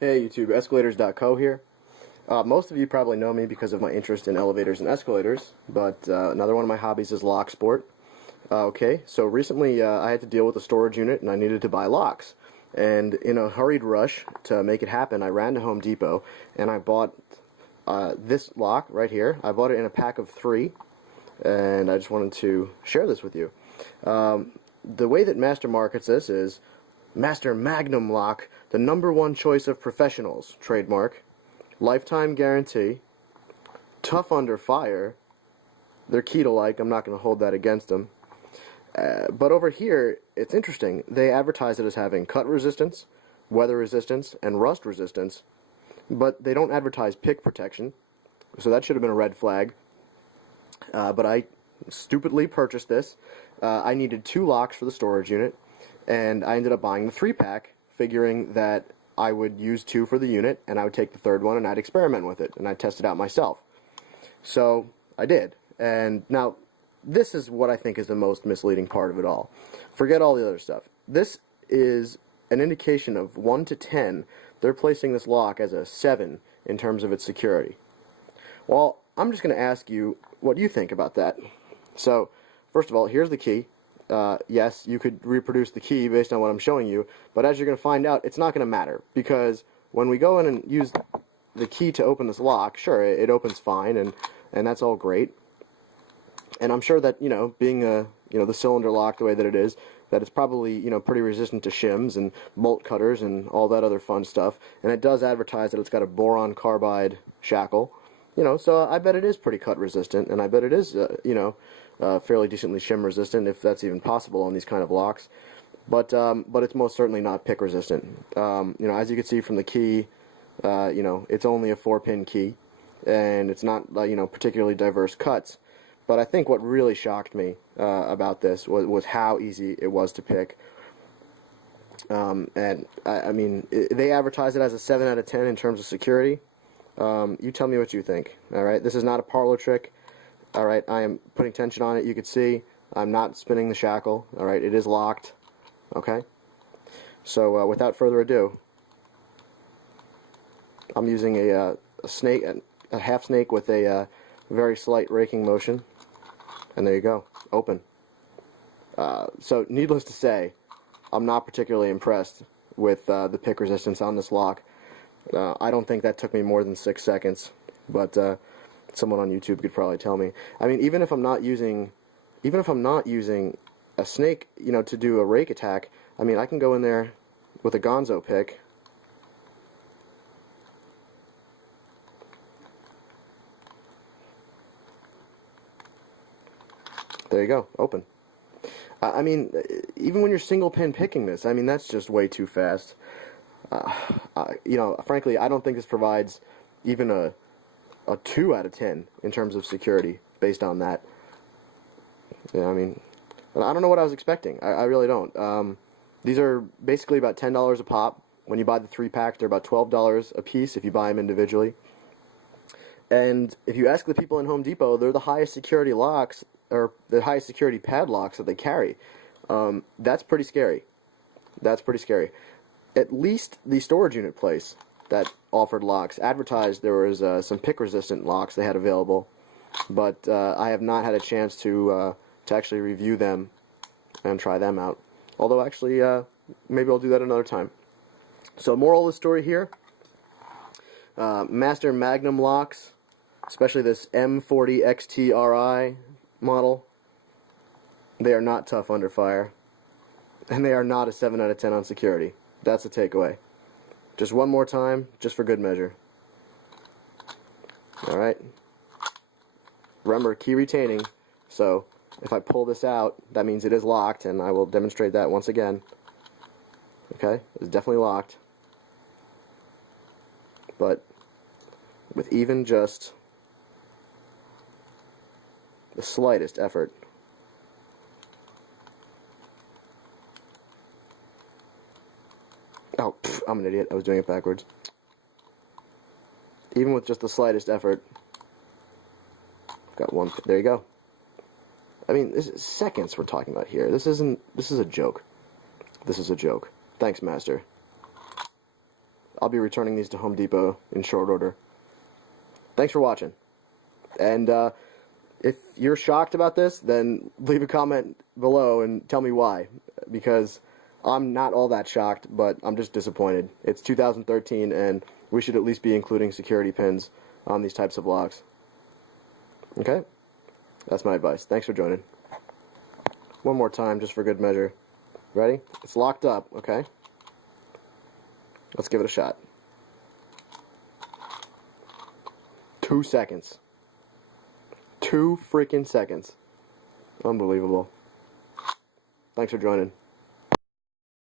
Hey YouTube, escalators.co here. Most of you probably know me because of my interest in elevators and escalators, but another one of my hobbies is lock sport. Okay, so recently I had to deal with a storage unit and I needed to buy locks. And in a hurried rush to make it happen, I ran to Home Depot and I bought this lock right here. I bought it in a pack of 3, and I just wanted to share this with you. The way that Master markets this is Master Magnum lock, the #1 choice of professionals, trademark, lifetime guarantee, tough under fire, they're key to like, I'm not going to hold that against them. But over here, it's interesting, they advertise it as having cut resistance, weather resistance, and rust resistance, but they don't advertise pick protection, so that should have been a red flag. But I stupidly purchased this. I needed 2 locks for the storage unit, and I ended up buying the 3-pack, figuring that I would use 2 for the unit, and I would take the 3rd one and I'd experiment with it, and I'd test it out myself. So I did. And now, this is what I think is the most misleading part of it all. Forget all the other stuff. This is an indication of 1 to 10. They're placing this lock as a 7 in terms of its security. Well, I'm just going to ask you what you think about that. So, first of all, here's the key. Yes, you could reproduce the key based on what I'm showing you, but as you're going to find out, it's not going to matter, because when we go in and use the key to open this lock, sure, it opens fine, and that's all great. And I'm sure that, being the cylinder lock the way that it is, that it's probably, pretty resistant to shims and bolt cutters and all that other fun stuff. And it does advertise that it's got a boron carbide shackle, so I bet it is pretty cut resistant, and I bet it is, fairly decently shim resistant, if that's even possible on these kind of locks. But it's most certainly not pick resistant. As you can see from the key, it's only a 4-pin key, and it's not, particularly diverse cuts. But I think what really shocked me about this was how easy it was to pick. And I mean, they advertise it as a 7 out of 10 in terms of security. You tell me what you think. All right, this is not a parlor trick. All right, I am putting tension on it. You can see I'm not spinning the shackle. All right, it is locked. Okay, so without further ado, I'm using a snake, a half snake with a very slight raking motion, and there you go, open. So needless to say, I'm not particularly impressed with the pick resistance on this lock. I don't think that took me more than 6 seconds, but someone on YouTube could probably tell me. I mean, even if I'm not using a snake, to do a rake attack, I mean, I can go in there with a gonzo pick. There you go, open. I mean, even when you're single pin picking this, I mean, that's just way too fast. Frankly, I don't think this provides even a 2 out of 10 in terms of security based on that. I mean, I don't know what I was expecting. I really don't. These are basically about $10 a pop. When you buy the 3-pack, they're about $12 a piece if you buy them individually. And if you ask the people in Home Depot, they're the highest security locks, or the highest security padlocks that they carry. That's pretty scary. That's pretty scary. At least the storage unit place that offered locks advertised there was some pick-resistant locks they had available, but I have not had a chance to actually review them and try them out. Although, actually, maybe I'll do that another time. So, moral of the story here, Master Magnum locks, especially this M40 XTRI model, they are not tough under fire, and they are not a 7 out of 10 on security. That's the takeaway. Just one more time, just for good measure. Alright. Remember, key retaining, so if I pull this out, that means it is locked, and I will demonstrate that once again. Okay, it's definitely locked. But with even just the slightest effort, oh, I'm an idiot. I was doing it backwards. Even with just the slightest effort, got one. There you go. I mean, this is seconds we're talking about here. This is a joke. This is a joke. Thanks, Master. I'll be returning these to Home Depot in short order. Thanks for watching. And if you're shocked about this, then leave a comment below and tell me why. Because I'm not all that shocked, but I'm just disappointed. It's 2013, and we should at least be including security pins on these types of locks. Okay? That's my advice. Thanks for joining. One more time, just for good measure. Ready? It's locked up, okay? Let's give it a shot. 2 seconds. 2 freaking seconds. Unbelievable. Thanks for joining.